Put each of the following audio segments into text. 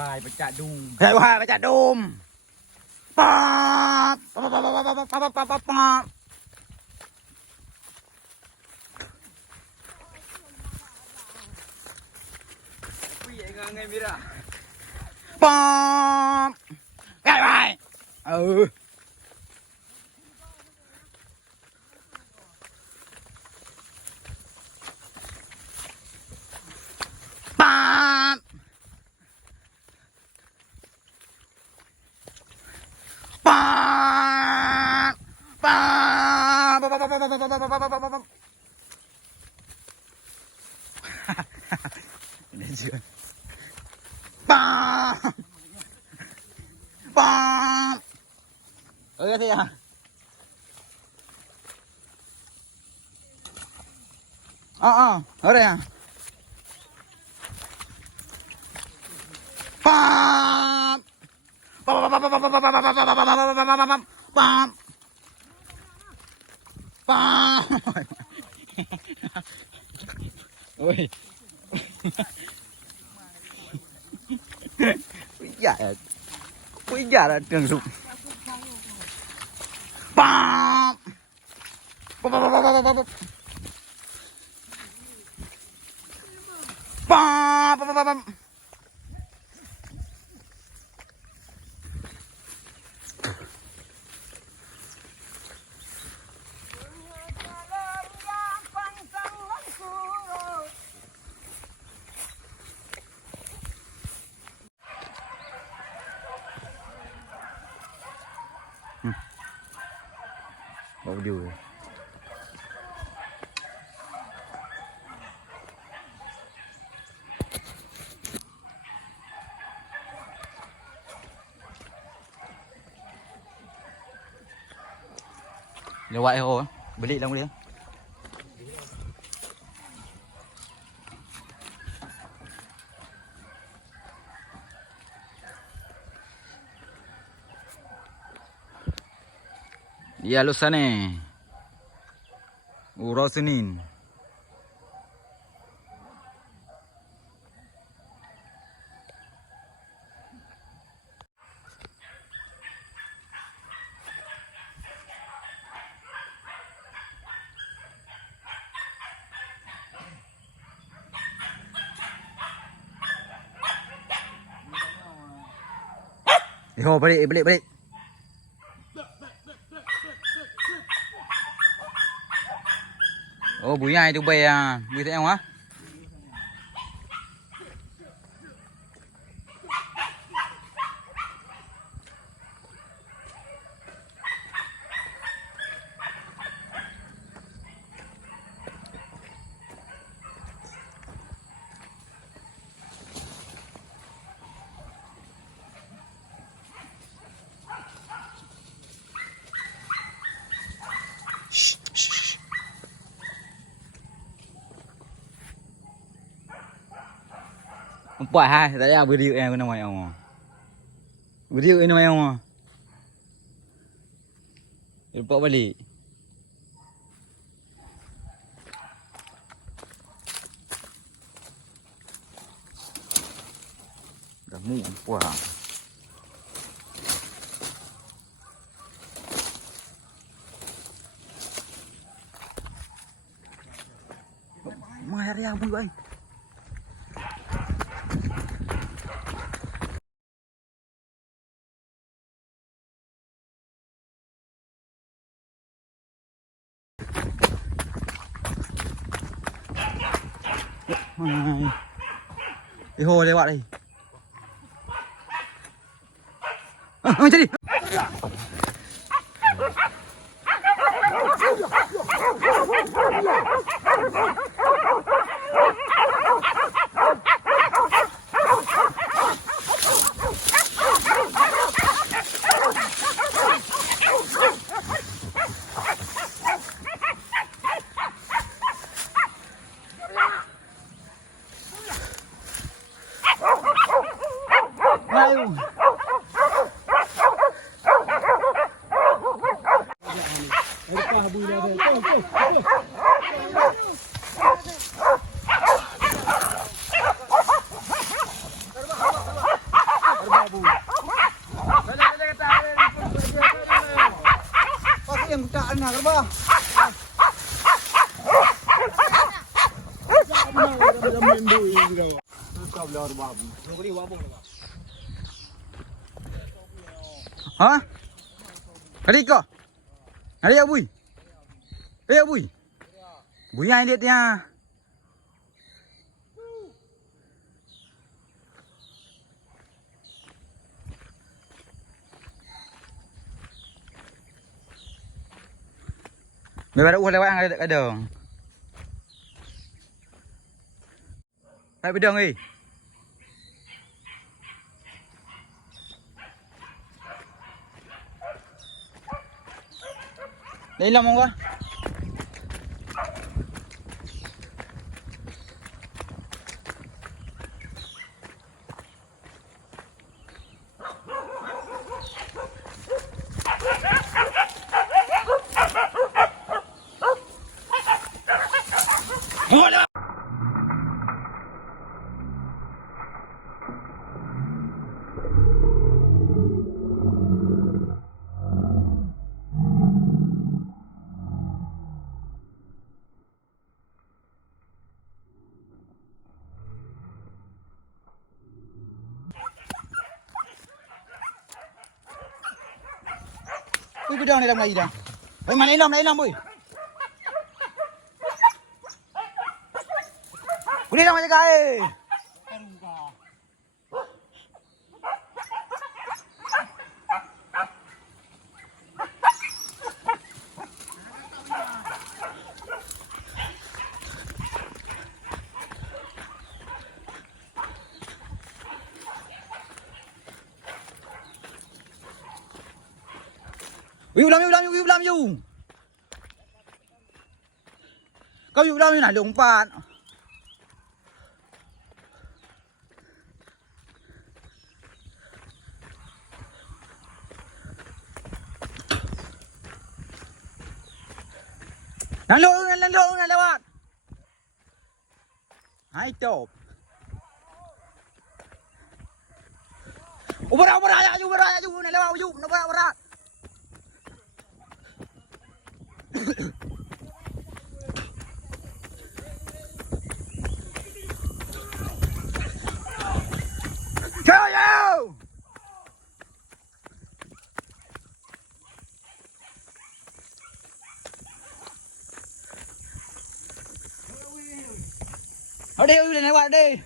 Hai pecah dum. Hai wahai pecah dum. Pop. Pop. Ngai mira. Pop. Hai wahai. Pop. Pop. Pop. Ini juga. Pop. Pop. Ơi thế à? Ở đây à? Pop. Pop. Pop. Ôi. Quý giả là trường dụng. Pop. Pop. Bầu dừa. Nhiều vậy hồ beli long đi. Dia lusane. Urosinin. Ho balik. Ồ bụi ai tụi bè à, bụi thấy không á? Bỏ hai, tại sao video em nó mày ông à? Video nó mày ông à? Bỏ bali. Đã muộn quá. Mai ra bụi anh. Đi hồ đây bạn ơi. Chết đi. nak apa? Hả? Cái đi cơ? Cái đi à Bùi? Ê à Bùi? Bùi ai liệt nha? Mày bắt đầu leo ăn cái đường. Lại bên đường đi. Đấy lòng không quá. Ui, cái đường này làm gì đây? Ôi mà lấy lòng Bùi. Bùi đi lòng này cái. Yêu làm yêu. Kau yêu làm như này lùng bạn. Lên bạn. Hai chộp. Ubara ayo này lewat ayo, ubara. Chơi yêu. Ở đây yêu này bạn đi.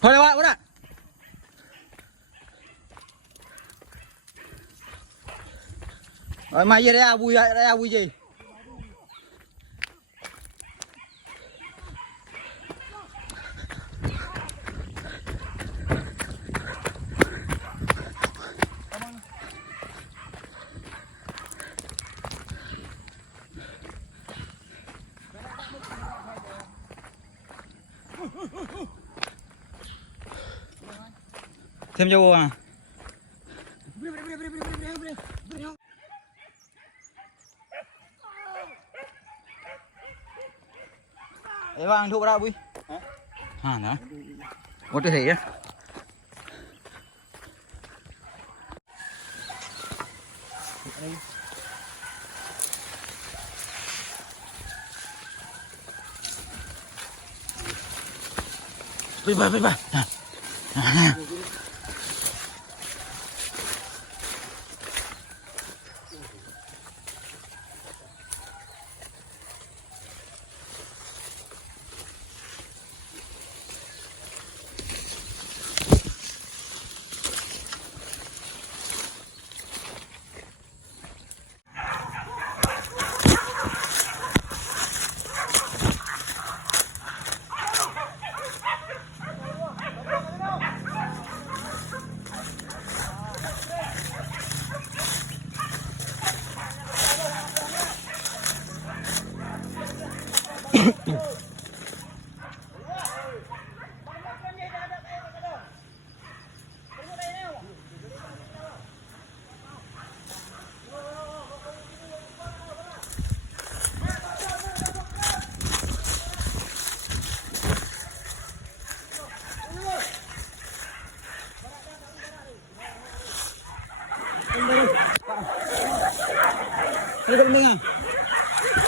Thôi các bạn, ạ. Rồi mày về đây à vui gì? Thêm vô à? Để bang thu ra Bui. Hả nữa? Một cái gì á? Bye. Ini kalau dengar.